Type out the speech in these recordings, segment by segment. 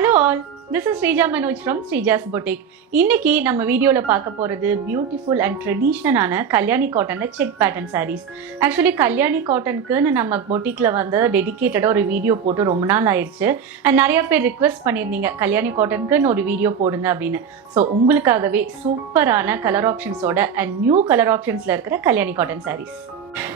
Hello all, this is Srija Manoj from Srija's Boutique. இன்னைக்கு நம்ம வீடியோல பார்க்க போறது பியூட்டிஃபுல் அண்ட் ட்ரெடிஷ்னலான கல்யாணி காட்டன்ல check pattern saris. Actually Kalyani காட்டனுக்குன்னு நம்ம பொட்டிக்ல வந்து டெடிகேட்டடா ஒரு வீடியோ போட்டு ரொம்ப நாள் ஆயிடுச்சு. அண்ட் நிறைய பேர் ரிக்வெஸ்ட் பண்ணியிருந்தீங்க கல்யாணி காட்டனுக்குன்னு ஒரு வீடியோ போடுங்க அப்படின்னு. ஸோ உங்களுக்காகவே சூப்பரான கலர் ஆப்ஷன்ஸோட அண்ட் நியூ கலர் ஆப்ஷன்ஸ்ல இருக்கிற கல்யாணி காட்டன் சாரீஸ்.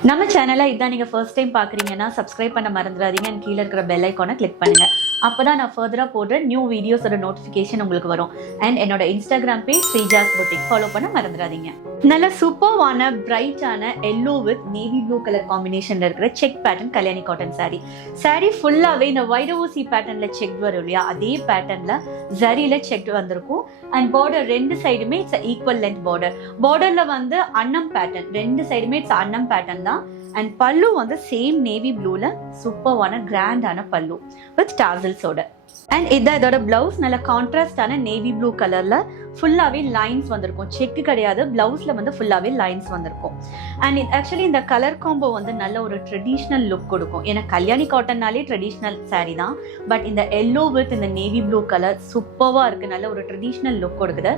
நம்ம சேனலை இதான் நீங்கள் ஃபர்ஸ்ட் டைம் பார்க்குறீங்கன்னா சப்ஸ்கிரைப் பண்ண மறந்துடாதீங்க அண்ட் கீழே இருக்கிற பெல் ஐக்கானை கிளிக் பண்ணுங்கள். அப்போ தான் நான் ஃபர்தராக போடுற நியூ வீடியோஸோட நோட்டிஃபிகேஷன் உங்களுக்கு வரும். அண்ட் என்னோட Instagram page Sreeja's boutique follow பண்ண மறந்துடாதீங்க. நல்ல சூப்பர்வான பிரைட்டான yellow with navy blue colour காம்பினேஷனில் இருக்கிற check pattern Kalyani cotton sari. Sari ஃபுல்லாகவே இந்த வைரவூசி பேட்டர்னில் செக் வரும் இல்லையா, அதே பேட்டர்னில் ஜரியில் செக் வந்திருக்கும். அண்ட் பார்டர் ரெண்டு சைடுமே இட்ஸ் ஈக்குவல் லென்த் பார்டர். பார்டரில் வந்து அன்னம் பேட்டர்ன், ரெண்டு சைடுமே இட்ஸ் அன்னம் பேட்டர்ன் தான். அண்ட் பல்லு வந்து சேம் நேவி ப்ளூல சூப்பர்வான கிராண்டான பல்லு வித் டாசல்ஸோட. அண்ட் இதோட பிளவுஸ் நல்ல கான்ட்ராஸ்டான நேவி ப்ளூ கலர்ல ஃபுல்லாவே லைன்ஸ் வந்திருக்கும். செக்கு கிடையாது, பிளவுஸ்ல வந்து ஃபுல்லாவே லைன்ஸ் வந்திருக்கும். அண்ட் ஆக்சுவலி இந்த கலர் காம்போ வந்து நல்ல ஒரு ட்ரெடிஷ்னல் லுக் கொடுக்கும். ஏன்னா கல்யாணி காட்டன்னாலே ட்ரெடிஷ்னல் சாரீ தான். பட் இந்த எல்லோ வித் இந்த நேவி ப்ளூ கலர் சூப்பர்வா இருக்கு, நல்ல ஒரு ட்ரெடிஷ்னல் லுக் கொடுக்குது.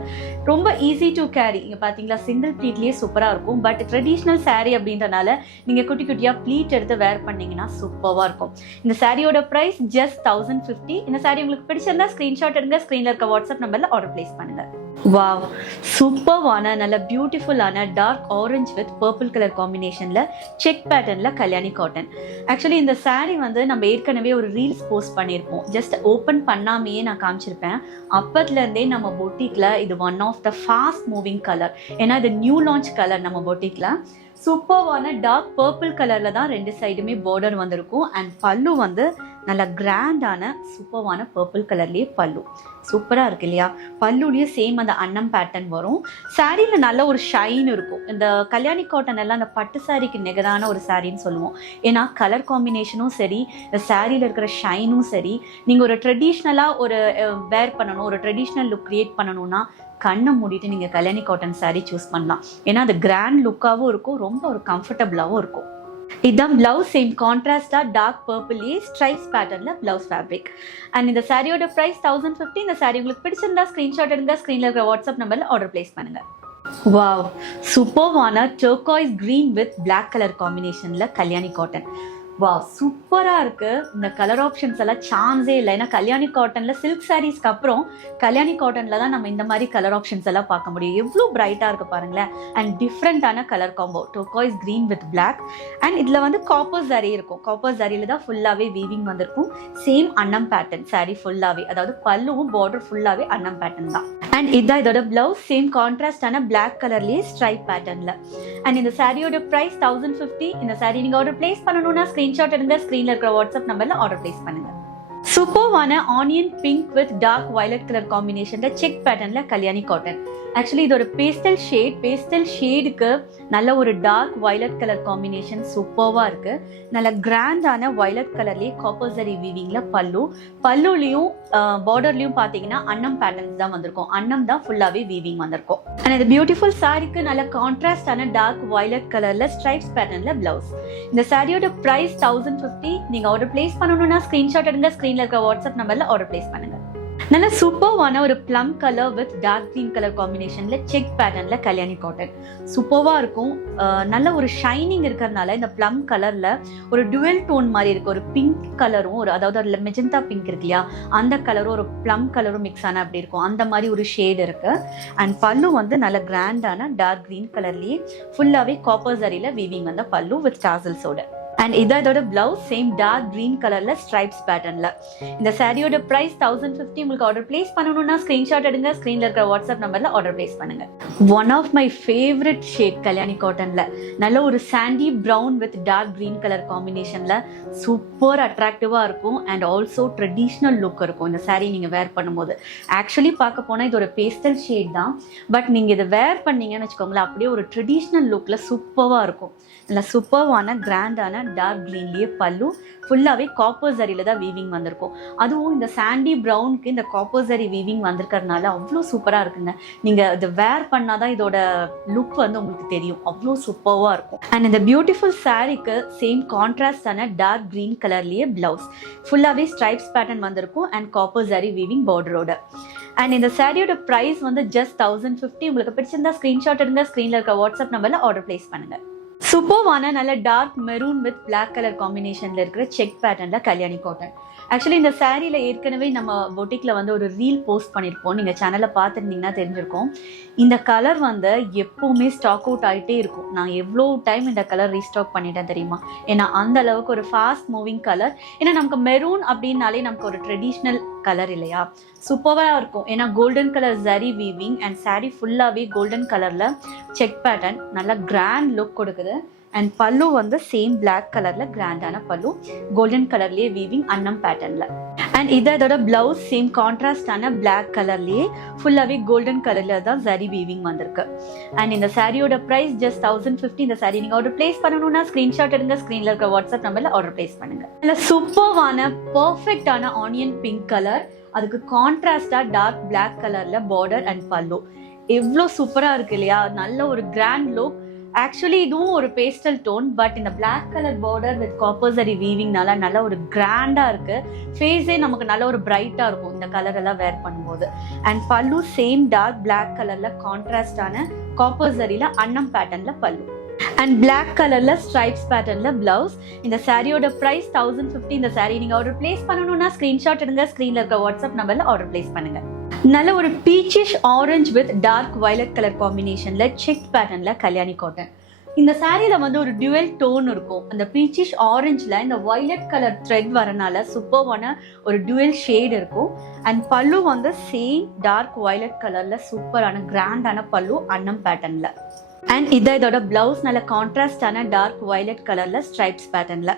ரொம்ப ஈஸி டு கேரி. இங்க பாத்தீங்களா, சிங்கிள் ப்ளீட்லயே சூப்பரா இருக்கும். பட் ட்ரெடிஷ்னல் சாரீ அப்படின்றனால நீங்க குட்டி குட்டியா ப்ளீட் எடுத்து வேர் பண்ணீங்கன்னா சூப்பர்வா இருக்கும். இந்த சாரியோட பிரைஸ் ஜஸ்ட் 1050. இந்த சாரி உங்களுக்கு பிடிச்சிருந்தா ஸ்கிரீன்ஷாட் எடுங்க, ஸ்கிரீன்ல இருக்க வாட்ஸ்அப் நம்பர்ல ஆர்டர் பிளேஸ் பண்ணுங்க. வாவ், சூப்பர்வான நல்ல பியூட்டிஃபுல்லான dark orange with purple colour காம்பினேஷன்ல செக் பேட்டர்ன்ல கல்யாணி காட்டன். ஆக்சுவலி இந்த சாரீ வந்து நம்ம ஏற்கனவே ஒரு ரீல்ஸ் போஸ்ட் பண்ணியிருப்போம். ஜஸ்ட் ஓப்பன் பண்ணாமையே நான் காமிச்சிருப்பேன். அப்பத்துல இருந்தே நம்ம பொட்டிக்ல இது one of the fast moving colour. ஏன்னா இது நியூ லான்ச் கலர் நம்ம பொட்டிக்ல. சூப்பர்வான டார்க் பர்பிள் கலர்ல தான் ரெண்டு சைடுமே பார்டர் வந்திருக்கும். அண்ட் பல்லு வந்து நல்ல கிராண்டான சூப்பர்வான பர்பிள் கலர்லயே பல்லு சூப்பரா இருக்கு இல்லையா. பல்லுலயே சேம் அந்த அன்னம் பேட்டர்ன் வரும். சாரீல நல்ல ஒரு ஷைன் இருக்கும். இந்த கல்யாணி காட்டன் எல்லாம் அந்த பட்டு சாரிக்கு நிகரான ஒரு சாரின்னு சொல்லுவோம். ஏன்னா கலர் காம்பினேஷனும் சரி, இந்த சாரியில இருக்கிற ஷைனும் சரி. நீங்க ஒரு ட்ரெடிஷ்னலா ஒரு வேர் பண்ணணும், ஒரு ட்ரெடிஷ்னல் லுக் கிரியேட் பண்ணணும்னா கண்ணை மூடிட்டு நீங்க கல்யாணி காட்டன் சாரீ சூஸ் பண்ணலாம். ஏன்னா அது கிராண்ட் லுக்காவும் இருக்கும், ரொம்ப ஒரு கம்ஃபர்டபுளாகவும் இருக்கும். இதுதான் பிளவுஸ், சேம் கான்ட்ராஸ்டா டார்க் பர்பிள்லயே ஸ்ட்ரைப்ஸ் பேட்டர்ன்ல பிளவுஸ் ஃபேப்ரிக். அண்ட் இந்த சாரியோட பிரைஸ் 1050. இந்த சாரி உங்களுக்கு பிடிச்சிருந்தா ஸ்கிரீன்ஷாட் எடுங்க, ஸ்கிரீன்ல இருக்கிற வாட்ஸ்அப் நம்பர்ல ஆர்டர் பிளேஸ் பண்ணுங்க. வாவ், சூப்பர்வான turquoise green with black colour காம்பினேஷன்ல கல்யாணி காட்டன். வா, சூப்பரா இருக்கு. இந்த கலர் ஆப்ஷன்ஸ் எல்லாம் சான்ஸே இல்லை. ஏன்னா கல்யாணி காட்டன்ல சில்க் சாரீஸ்க்கு அப்புறம் கல்யாணி காட்டன்ல தான் நம்ம இந்த மாதிரி கலர் ஆப்ஷன்ஸ் எல்லாம் பார்க்க முடியும். எவ்வளோ பிரைட்டா இருக்கு பாருங்களேன். அண்ட் டிஃப்ரெண்டான colour combo, turquoise green with black. And இதுல வந்து காப்பர் சாரி இருக்கும். காப்பர் சாரியில தான் ஃபுல்லாவே வீவிங் வந்திருக்கும். சேம் அன்னம் பேட்டர்ன் சாரி ஃபுல்லாவே, அதாவது பல்லுவும் பார்டர் ஃபுல்லாவே அன்னம் பேட்டர்ன் தான். அண்ட் இதான் இதோட பிளவுஸ், சேம் கான்ட்ராஸ்டான பிளாக் கலர்லயே ஸ்ட்ரைப் பேட்டர்ன்ல. அண்ட் இந்த சாரியோட பிரைஸ் 1050. இந்த சாரி நீங்க ஆர்டர் பிளேஸ் பண்ணணும்னா ஸ்கிரீன்ஷாட் எடுங்க, ஸ்கிரீன்ல இருக்கிற வாட்ஸ்அப் நம்பர்ல ஆர்டர் பிளேஸ் பண்ணுங்க. சூப்பர்வான onion pink with dark violet colour காம்பினேஷன்ல செக் பேட்டர்ன்ல கல்யாணி காட்டன். ஆக்சுவலி இது ஒரு பேஸ்டல் ஷேடுக்கு நல்ல ஒரு டார்க் வயலட் கலர் காம்பினேஷன் சூப்பர்வா இருக்கு. நல்ல கிராண்டான வயலட் கலர்லயே காப்பர் சரி வீவிங்ல பல்லுலயும் பார்டர்லயும் பாத்தீங்கன்னா அன்னம் பேட்டர்ன்ஸ் தான் வந்திருக்கும். அன்னம் தான் ஃபுல்லாவே வீவிங் வந்திருக்கும். அண்ட் இந்த பியூட்டிஃபுல் சாரிக்கு நல்ல கான்ட்ராஸ்டான டார்க் வயலட் கலர்ல ஸ்ட்ரைப்ஸ் பேட்டர்ன்ல பிளவுஸ். இந்த சாரியோட பிரைஸ் 1050. நீங்க ஆர்டர் பிளேஸ் பண்ணணும்னா ஸ்கிரீன்ஷாட் எடுங்க, ஸ்கிரீன்ல இருக்க வாட்ஸ்அப் நம்பர்ல ஆர்டர் பிளேஸ் பண்ணுங்க. நல்ல சூப்பர்வான ஒரு plum colour with dark green colour காம்பினேஷன்ல செக் பேட்டர்ன்ல கல்யாணி காட்டன் சூப்பர்வா இருக்கும். நல்ல ஒரு ஷைனிங் இருக்கிறதுனால இந்த பிளம் கலர்ல ஒரு டுவெல் டோன் மாதிரி இருக்கு. ஒரு பிங்க் கலரும் ஒரு, அதாவது மெஜந்தா பிங்க் இருக்கு இல்லையா, அந்த கலரும் ஒரு பிளம் கலரும் மிக்ஸ் ஆன அப்படி இருக்கும். அந்த மாதிரி ஒரு ஷேட் இருக்கு. அண்ட் பல்லு வந்து நல்ல கிராண்டான டார்க் கிரீன் கலர்லயே ஃபுல்லாவே காப்பர் சரியில வீவிங் வந்த பல்லு வித் டாசல்ஸோட. அண்ட் இதோட பிளவுஸ் சேம் டார்க் கிரீன் கலர்ல ஸ்ட்ரைப்ஸ் பேட்டர்ன்ல. இந்த சாரியோட பிரைஸ் 1050. உங்களுக்கு ஆர்டர் பிளேஸ் பண்ணணும்னா ஸ்கிரீன்ஷாட் எடுங்க, ஸ்கிரீன்ல இருக்கிற வாட்ஸ்அப் நம்பர்ல ஆர்டர் பிளேஸ் பண்ணுங்க. One of my favourite shade Kalyani காட்டன்ல நல்ல ஒரு sandy brown with dark green colour காம்பினேஷன்ல சூப்பர் அட்ராக்டிவா இருக்கும். அண்ட் ஆல்சோ ட்ரெடிஷ்னல் லுக் இருக்கும் இந்த சாரி நீங்க வேர் பண்ணும்போது. ஆக்சுவலி பார்க்க போனா இது ஒரு பேஸ்டல் ஷேட் தான். பட் நீங்க இதை வேர் பண்ணீங்கன்னு வச்சுக்கோங்களேன், அப்படியே ஒரு ட்ரெடிஷ்னல் லுக்ல சூப்பர்வா இருக்கும். நல்ல சூப்பர்வான கிராண்டான டார்க் கிரீன்லயே பல்லு, ஃபுல்லாவே காப்பர் ஜரியில தான் வீவிங் வந்திருக்கும். அதுவும் இந்த சாண்டி ப்ரௌனுக்கு இந்த காப்பர் ஜரி வீவிங் வந்திருக்கிறதுனால அவ்வளோ சூப்பரா இருக்குங்க. நீங்க இதை வேர் பண்ணாதான் இதோட லுக் வந்து உங்களுக்கு தெரியும், அவ்வளோ சூப்பர்வா இருக்கும். அண்ட் இந்த பியூட்டிஃபுல் சாரீக்கு சேம் கான்ட்ராஸ்டான டார்க் கிரீன் கலர்லயே பிளவுஸ், ஃபுல்லாவே ஸ்ட்ரைப்ஸ் பேட்டர்ன் வந்திருக்கும் அண்ட் காப்பர் ஜரி வீவிங் பார்டரோட. அண்ட் இந்த சாரியோட ப்ரைஸ் வந்து ஜஸ்ட் 1050. உங்களுக்கு பிடிச்சிருந்தா ஸ்க்ரீன்ஷாட் எடுங்க, ஸ்க்ரீனில் இருக்க வாட்ஸ்அப் நம்பரில் ஆர்டர் பிளேஸ் பண்ணுங்க. சூப்பர்வான நல்ல dark maroon with black colour காம்பினேஷனில் இருக்கிற செக் பேட்டர்னில் கல்யாணி காட்டன். ஆக்சுவலி இந்த சாரியில் ஏற்கனவே நம்ம பொட்டிக்கில் வந்து ஒரு ரீல் போஸ்ட் பண்ணியிருப்போம், நீங்கள் சேனலில் பார்த்துருந்தீங்கன்னா தெரிஞ்சிருக்கோம். இந்த கலர் வந்து எப்போவுமே ஸ்டாக் அவுட் ஆகிட்டே இருக்கும். நான் எவ்வளோ டைம் இந்த கலர் ரீஸ்டாக் பண்ணிட்டேன் தெரியுமா? ஏன்னா அந்த அளவுக்கு ஒரு ஃபாஸ்ட் மூவிங் கலர். ஏன்னா நமக்கு மெரூன் அப்படின்னாலே நமக்கு ஒரு ட்ரெடிஷ்னல் கலர் இல்லையா, சூப்பராக இருக்கும். ஏன்னா golden colour zari weaving and sari ஃபுல்லாகவே கோல்டன் கலரில் செக் பேட்டர்ன், நல்லா கிராண்ட் லுக் கொடுக்குது. அண்ட் பல்லு வந்து சேம் பிளாக் கலரில் கிராண்டான பல்லு, கோல்டன் கலர்லேயே வீவிங் அன்னம் பேட்டர்னில். அண்ட் இதோட பிளவுஸ் சேம் கான்ட்ராஸ்டான பிளாக் கலர்லேயே ஃபுல்லாகவே கோல்டன் கலரில் தான் ஜரி வீவிங் வந்திருக்கு. அண்ட் இந்த சாரியோட ப்ரைஸ் ஜஸ்ட் 1050. இந்த சாரி நீங்கள் ஆர்டர் பிளேஸ் பண்ணணும்னா ஸ்க்ரீன்ஷாட் எடுங்க, ஸ்க்ரீனில் இருக்க வாட்ஸ்அப் நம்பரில் ஆர்டர் பிளேஸ் பண்ணுங்க. நல்ல சூப்பர்வான பர்ஃபெக்டான ஆனியன் பிங்க் கலர், அதுக்கு கான்ட்ராஸ்டா டார்க் பிளாக் கலர்ல பார்டர் அண்ட் பல்லு, எவ்வளோ சூப்பரா இருக்கு இல்லையா? நல்ல ஒரு கிராண்ட் லுக். ஆக்சுவலி இதுவும் ஒரு பேஸ்டல் டோன், பட் இந்த black colour border with copper zari வீவிங்னால நல்ல ஒரு கிராண்டா இருக்கு. ஃபேஸே நமக்கு நல்ல ஒரு பிரைட்டா இருக்கும் இந்த கலர் எல்லாம் வேர் பண்ணும்போது. அண்ட் பல்லு சேம் டார்க் பிளாக் கலர்ல கான்ட்ராஸ்டான காப்பர் ஜரியில அன்னம் பேட்டர்ன்ல பல்லு அண்ட் பிளாக் கலர்ல ஸ்ட்ரைப்ஸ் பேட்டர்ன்ல பிளவுஸ். இந்த சாரியோட பிரைஸ் 1050. இந்த சாரி நீங்க ஆர்டர் பிளேஸ் பண்ணணும்னா ஸ்கிரீன்ஷாட் எடுங்க, ஸ்கிரீன்ல இருக்க வாட்ஸ்அப் நம்பர்ல ஆர்டர் பிளேஸ் பண்ணுங்க. நல்ல ஒரு peachish orange with dark violet colour காம்பினேஷன்ல செக் பேட்டர்ன்ல கல்யாணி காட்டன். இந்த சாரியில வந்து ஒரு டுவெல் டோன் இருக்கும். அந்த பீச்சிஷ் ஆரஞ்சுல இந்த வயலட் கலர் த்ரெட் வரனால சூப்பர்வான ஒரு டுவெல் ஷேட் இருக்கும். அண்ட் பல்லு வந்து சேம் டார்க் வயலட் கலர்ல சூப்பரான கிராண்டான பல்லு அன்னம் பேட்டர்ன்ல. அண்ட் இதோட பிளவுஸ் நல்ல கான்ட்ராஸ்டான டார்க் வயலட் கலர்ல ஸ்ட்ரைப்ஸ் பேட்டர்ன்ல.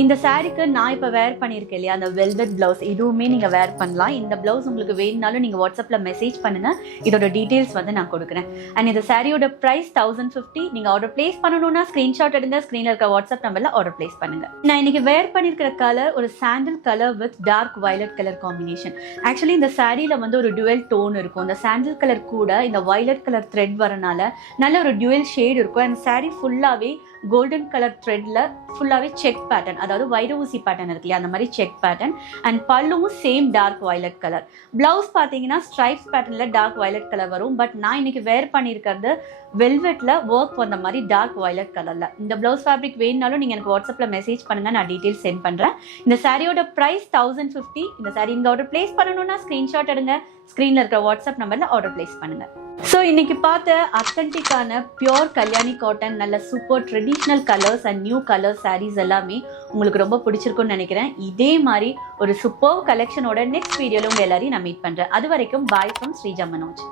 இந்த சாரிக்கு நான் இப்போ வேர் பண்ணியிருக்கேன் இல்லையா, அந்த வெல்வெட் பிளவுஸ், இதுவுமே நீங்க வேர் பண்ணலாம். இந்த பிளவுஸ் உங்களுக்கு வேணும்னாலும் நீங்க வாட்ஸ்அப்ல மெசேஜ் பண்ணுங்க, இதோட டீடைல்ஸ் வந்து நான் கொடுக்குறேன். அண்ட் இந்த சாரியோட பிரைஸ் 1050. நீங்க ஆர்டர் பிளேஸ் பண்ணணும்னா ஸ்கிரீன்ஷாட் எடுங்க, ஸ்கிரீன்ல இருக்க வாட்ஸ்அப் நம்பர்ல ஆர்டர் பிளேஸ் பண்ணுங்க. நான் இன்னைக்கு வேர் பண்ணிருக்கிற கலர் ஒரு sandal colour with dark violet colour combination. Actually இந்த சாரியில வந்து ஒரு டுவெல் டோன் இருக்கும். இந்த சாண்டில் கலர் கூட இந்த வயலட் கலர் த்ரெட் வரனால நல்ல ஒரு டுவெல் ஷேட் இருக்கும். அண்ட் சாரி ஃபுல்லாவே கோல்டன் கலர் த்ரெட்ல ஃபுல்லாவே செக் பேட்டர்ன், அதாவது வைர ஊசி பேட்டர்ன் இருக்கு இல்லையா, அந்த மாதிரி செக் பேட்டர்ன். அண்ட் பல்லுவும் same dark violet colour. Blouse பார்த்தீங்கன்னா ஸ்ட்ரைப்ஸ் பேட்டர்ன்ல டார்க் வயலட் கலர் வரும். பட் நான் இன்னைக்கு வேர் பண்ணியிருக்கிறது வெல்வெட்ல ஒர்க் வந்த மாதிரி டார்க் வயலட் கலர்ல. இந்த பிளவுஸ் ஃபேப்ரிக் வேணும்னாலும் நீங்க எனக்கு வாட்ஸ்அப்ல மெசேஜ் பண்ணுங்க, நான் டீடைல்ஸ் சென்ட் பண்றேன். இந்த சாரியோட பிரைஸ் 1050. இந்த சாரி நீங்க ஆர்டர் பிளேஸ் பண்ணணும்னா ஸ்கிரீன்ஷாட் எடுங்க, ஸ்கிரீன்ல இருக்கிற வாட்ஸ்அப் நம்பர்ல ஆர்டர் பிளேஸ் பண்ணுங்க. ஸோ இன்னைக்கு பார்த்த அத்தன்டிக்கான பியோர் கல்யாணி காட்டன் நல்ல super traditional colours and new colour saris எல்லாமே உங்களுக்கு ரொம்ப பிடிச்சிருக்கும்னு நினைக்கிறேன். இதே மாதிரி ஒரு சூப்பர் கலெக்ஷனோட நெக்ஸ்ட் வீடியோல உங்க எல்லாரையும் நான் மீட் பண்றேன். அது வரைக்கும் பாய் ஃப்ரம் ஸ்ரீஜா மனோஜ்.